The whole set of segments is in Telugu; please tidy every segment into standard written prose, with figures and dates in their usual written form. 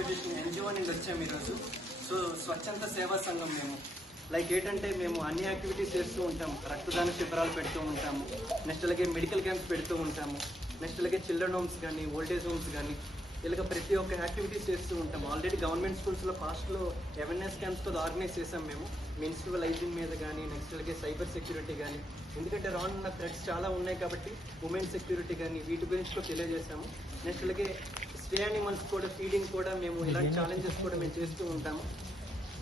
అసోసియేషన్ ఎన్జిఓ నుండి వచ్చాము ఈరోజు. సో స్వచ్ఛంద సేవా సంఘం మేము లైక్ ఏంటంటే మేము అన్ని యాక్టివిటీస్ చేస్తూ ఉంటాము. రక్తదాన శిబిరాలు పెడుతూ ఉంటాము, నెక్స్ట్ అలాగే మెడికల్ క్యాంప్స్ పెడుతూ ఉంటాము, నెక్స్ట్ అలాగే చిల్డ్రన్ హోమ్స్ కానీ ఓల్డేజ్ హోమ్స్ కానీ ఇలాగ ప్రతి ఒక్క యాక్టివిటీస్ చేస్తూ ఉంటాము. ఆల్రెడీ గవర్నమెంట్ స్కూల్స్లో పాస్ట్లో అవేర్నెస్ క్యాంప్స్ కూడా ఆర్గనైజ్ చేసాం మేము, మున్సిపల్ హైజీన్ మీద కానీ, నెక్స్ట్ అలాగే సైబర్ సెక్యూరిటీ కానీ, ఎందుకంటే రానున్న థ్రెట్స్ చాలా ఉన్నాయి కాబట్టి ఉమెన్ సెక్యూరిటీ కానీ వీటి గురించి కూడా తెలియజేసాము. నెక్స్ట్ అలాగే స్టే యానిమల్స్ కూడా ఫీడింగ్ కూడా మేము ఇలాంటి ఛాలెంజెస్ కూడా మేము చేస్తూ ఉంటాము.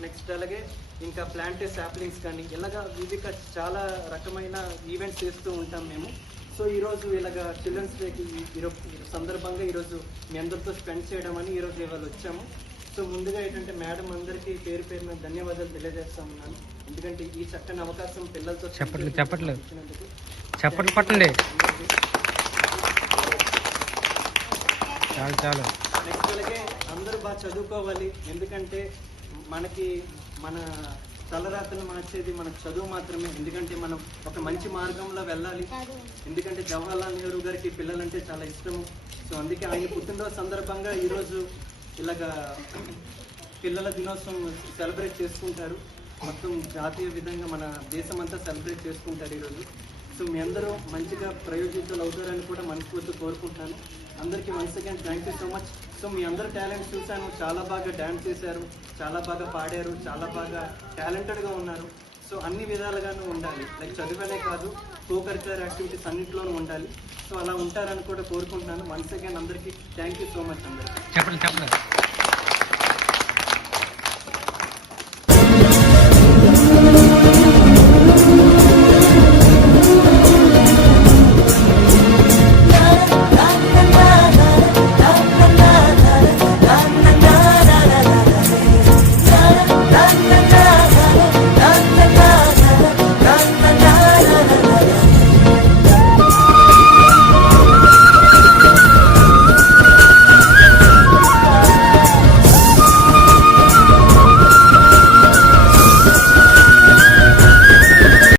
నెక్స్ట్ అలాగే ఇంకా ప్లాంటెడ్ సాప్లింగ్స్ కానీ ఇలాగా వివిధ చాలా రకమైన ఈవెంట్స్ చేస్తూ ఉంటాం మేము. సో ఈరోజు ఇలాగ చిల్డ్రన్స్ డేకి సందర్భంగా ఈరోజు మీ అందరితో స్పెండ్ చేయడం అని ఈరోజు ఇవాళ వచ్చాము. సో ముందుగా ఏంటంటే మేడం అందరికీ పేరు పేరున ధన్యవాదాలు తెలియజేస్తా ఉన్నాను, ఎందుకంటే ఈ చక్కని అవకాశం పిల్లలతో చెప్పట్లు పట్టండి. చాలు నెక్స్ట్ అలాగే అందరూ బాగా చదువుకోవాలి, ఎందుకంటే మనకి మన తలరాతను మార్చేది మన చదువు మాత్రమే. ఎందుకంటే మనం ఒక మంచి మార్గంలో వెళ్ళాలి, ఎందుకంటే జవహర్లాల్ నెహ్రూ గారికి పిల్లలంటే చాలా ఇష్టము. సో అందుకే ఆయన పుట్టినరోజు సందర్భంగా ఈరోజు ఇలాగా పిల్లల దినోత్సవం సెలబ్రేట్ చేసుకుంటారు. మొత్తం జాతీయ విధంగా మన దేశం అంతా సెలబ్రేట్ చేసుకుంటారు ఈరోజు. సో మీ అందరూ మంచిగా ప్రయోజితులు అవుతారని కూడా మనస్ఫూర్తి కోరుకుంటున్నాను. అందరికీ once again thank you so much. So మీ అందరు టాలెంట్ చూశాను, చాలా బాగా డ్యాన్స్ చేశారు, చాలా బాగా పాడారు, చాలా బాగా టాలెంటెడ్గా ఉన్నారు. సో అన్ని విధాలుగానూ ఉండాలి, లైక్ చదువునే కాదు కో కరిక్యులర్ యాక్టివిటీస్ అన్నింటిలోనూ ఉండాలి. సో అలా ఉంటారని కూడా కోరుకుంటున్నాను. వన్స్ అగైన్ అందరికీ థ్యాంక్ యూ సో మచ్. అందరికీ చెప్పండి.